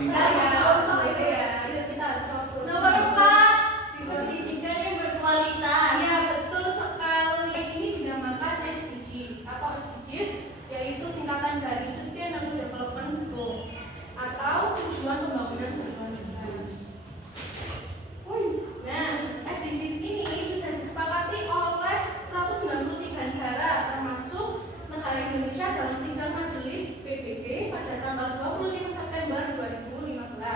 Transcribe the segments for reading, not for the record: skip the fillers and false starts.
Enggak ya, contoh itu ya. Kita harus fokus. Nomor 4, pendidikan yang berkualitas. Iya, betul sekali. Ini dinamakan SDG atau SDGs, yaitu singkatan dari Sustainable Development Goals atau tujuan pembangunan berkelanjutan. Nah, SDGs ini sudah disepakati oleh 193 negara termasuk negara Indonesia dalam sidang Majelis PBB pada tanggal 25 September 2015.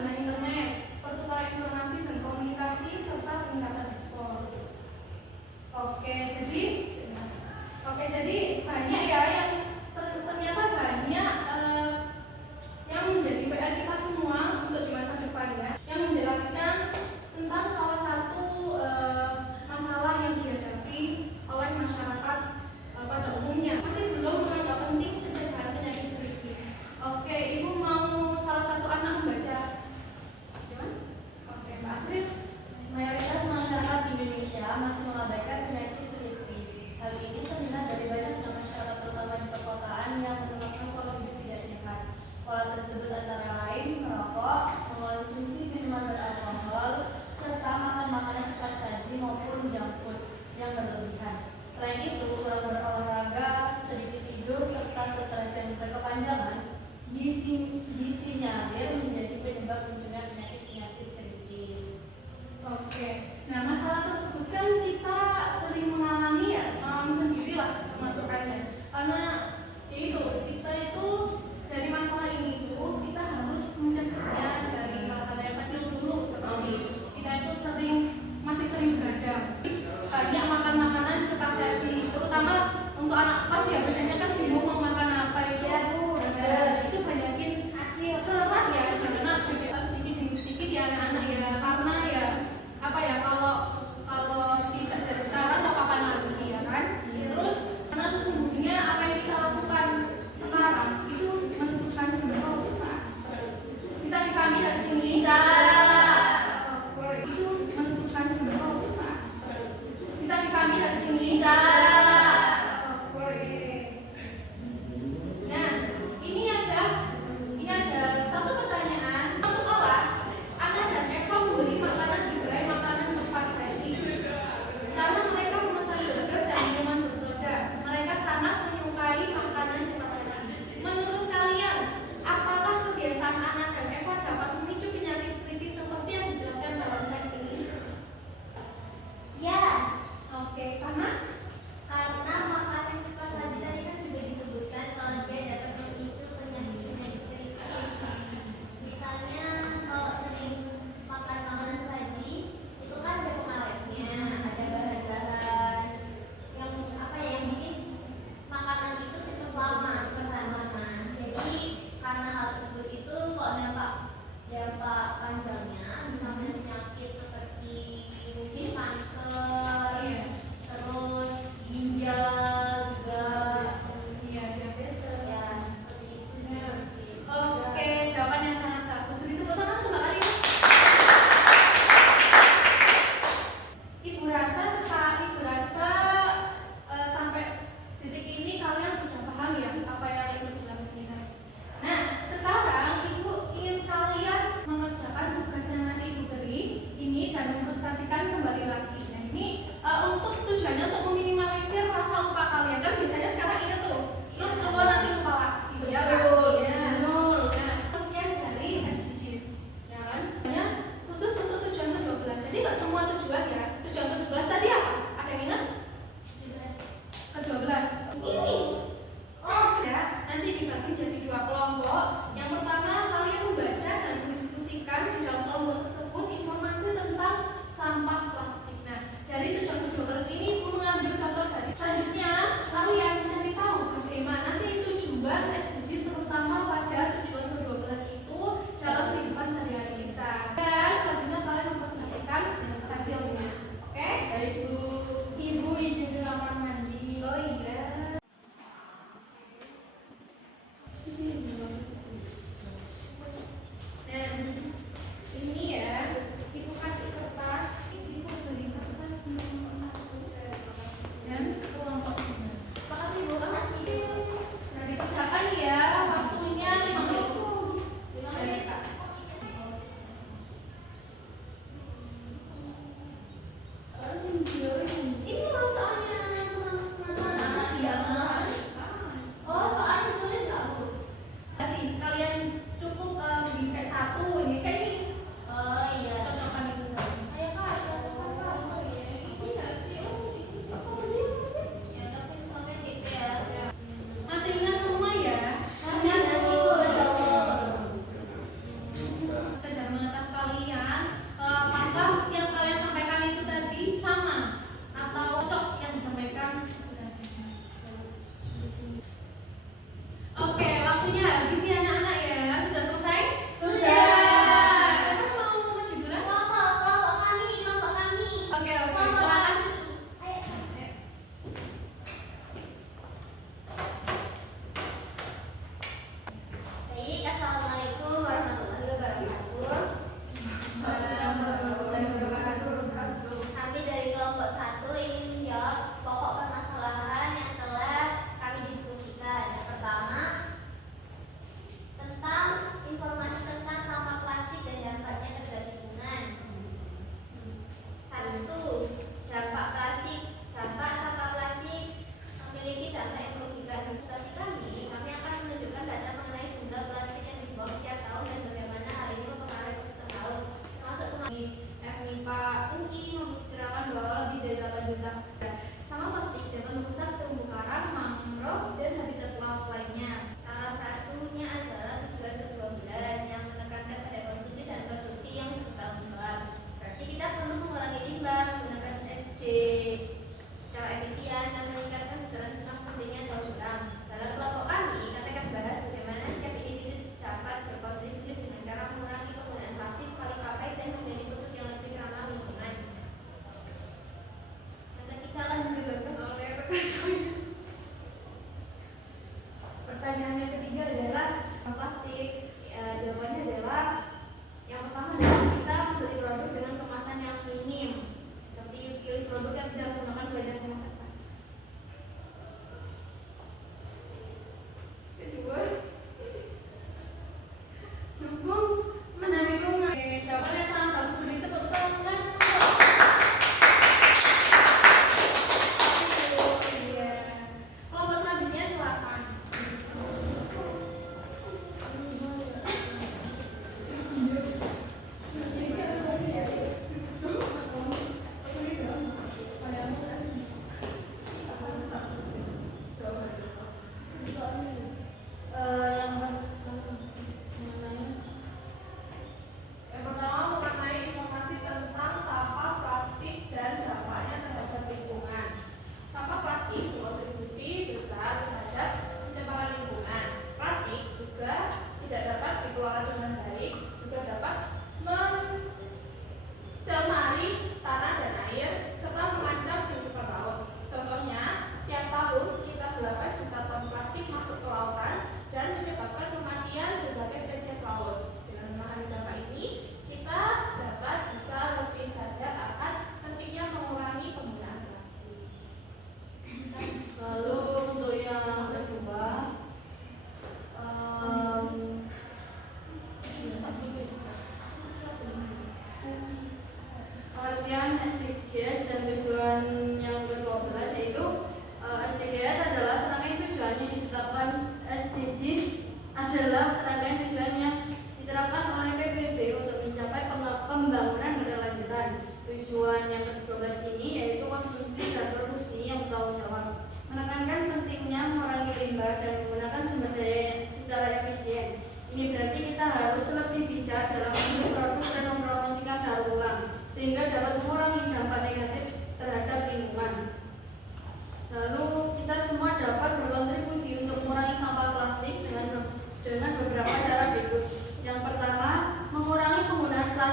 pengguna internet, pertukaran informasi dan komunikasi, serta peningkatan ekspor. Oke, jadi banyak ya yang ternyata banyak yang menjadi PR kita semua untuk di masa depannya, yang menjelaskan tentang salah satu masalah yang dihadapi oleh masyarakat pada umumnya. Masih belum menganggap penting pencegahan penyakit kritis. Oke, Ibu mau salah satu anak membaca? Gimana? Oke, Mbak Astrid. Mayoritas masyarakat Indonesia masih mengabaikan penyakit kritis. Hal ini terlihat dari banyaknya masyarakat terutama di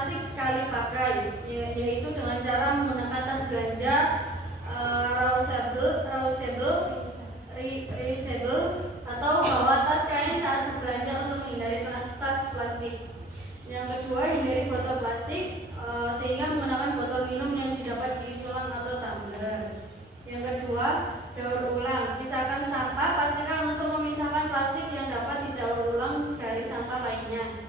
plastik sekali pakai, yaitu dengan cara menggunakan tas belanja reusable atau bawa tas kain saat berbelanja untuk menghindari tas plastik. Yang kedua, hindari botol plastik sehingga menggunakan botol minum yang didapat di sulang atau tumbler. Yang kedua, daur ulang. Pisahkan sampah, pastikan untuk memisahkan plastik yang dapat didaur ulang dari sampah lainnya.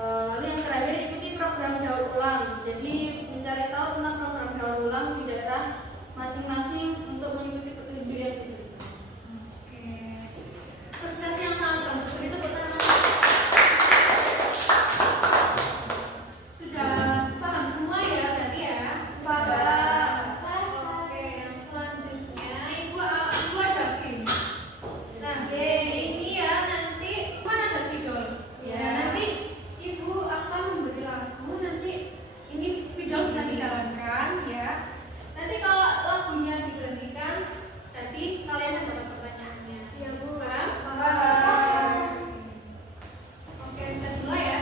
Lalu yang terakhir, ikuti program daur ulang. Jadi mencari tahu tentang program daur ulang di daerah masing-masing untuk mengikuti petunjuk yang diberikan. Oke. Presentasi yang sangat bagus itu pertama. Sudah paham semua ya berarti ya? Paham. Oke, yang selanjutnya Ibu ada games. Nah, games ini ya nanti kan ada spidol. Ya. Dan nanti Ibu akan memberi lagu, nanti ini spidol bisa dijalankan ya. Nanti kalau lagunya diberhentikan, nanti kalian akan dapat pertanyaannya. Ya Bu, paham? Paham. Oke, bisa dimulai ya.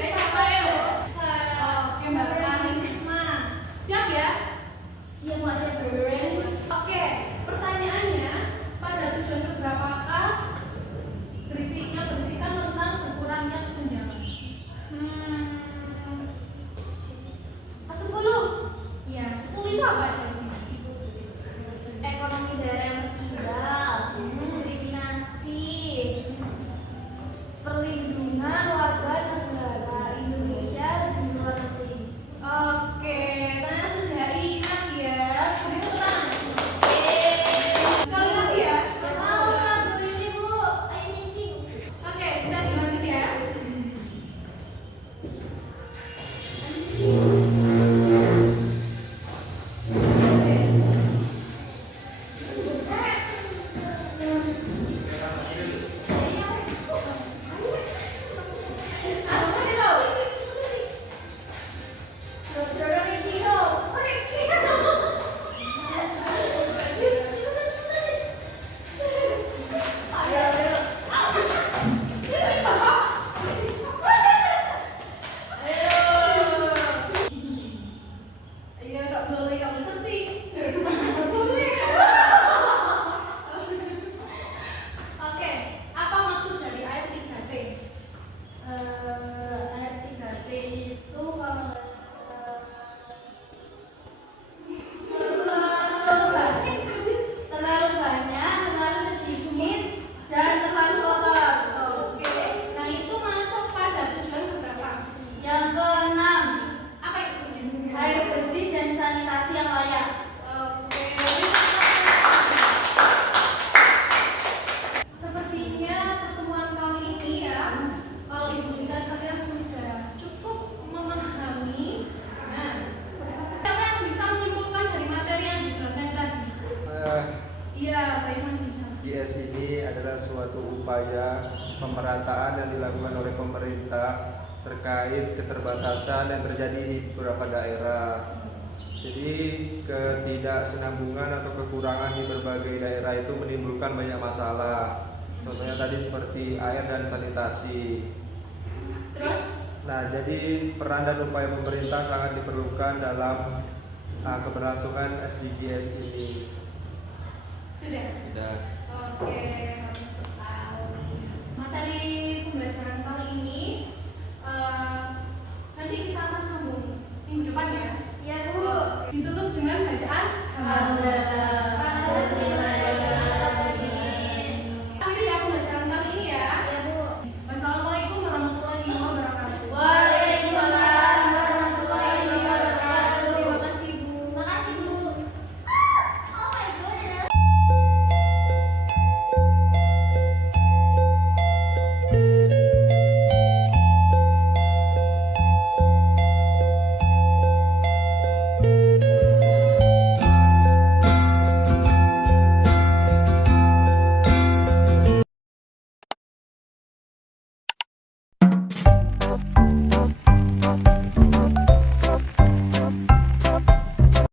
Siapa ya? Oke, Mbak Karisma. Siap ya? Siap masih berdering. Oke, pertanyaannya pada tujuan keberapakah berisikan tentang berkurangnya kesenjangan? 10. Iya, 10 itu apa aja sih? Ekonomi daerah yang tertinggal, diskriminasi, perlindungan warga negara Indonesia di luar negeri. Oke, tanya sudah ingat ya. Beri tepuk tangan. Sekali lagi ya. Mau lagu ini Bu? Oke, bisa dilanjut ya. Iya, Kak boleh sedih. Boleh. Oke, apa maksud dari ayat 3T? Ayat 3T itu kalau terlalu banyak, terlalu sedikit, dan terlalu kotor. Oke, nah itu masuk pada tujuan keberapa? Yang keenam, Apa itu? air bersih dan sanitasi yang layak. Oke. Sepertinya pertemuan kali ini ya, kalau Ibu lihat kalian sudah cukup memahami. Nah, siapa yang bisa menyimpulkan dari materi yang dijelaskan tadi? Iya, baik Mas Isan. GS ini adalah suatu upaya pemerataan yang dilakukan oleh pemerintah terkait keterbatasan yang terjadi di beberapa daerah. Jadi ketidaksinambungan atau kekurangan di berbagai daerah itu menimbulkan banyak masalah. Contohnya tadi seperti air dan sanitasi. Terus? Nah, jadi peran dan upaya pemerintah sangat diperlukan dalam keberlangsungan SDGs ini. Sudah? Sudah. Oke, bagus sekali. Materi pembelajaran kali ini nanti kita akan sambung minggu depan ya. Ya Bu. Ditutup dengan bacaan Alhamdulillah.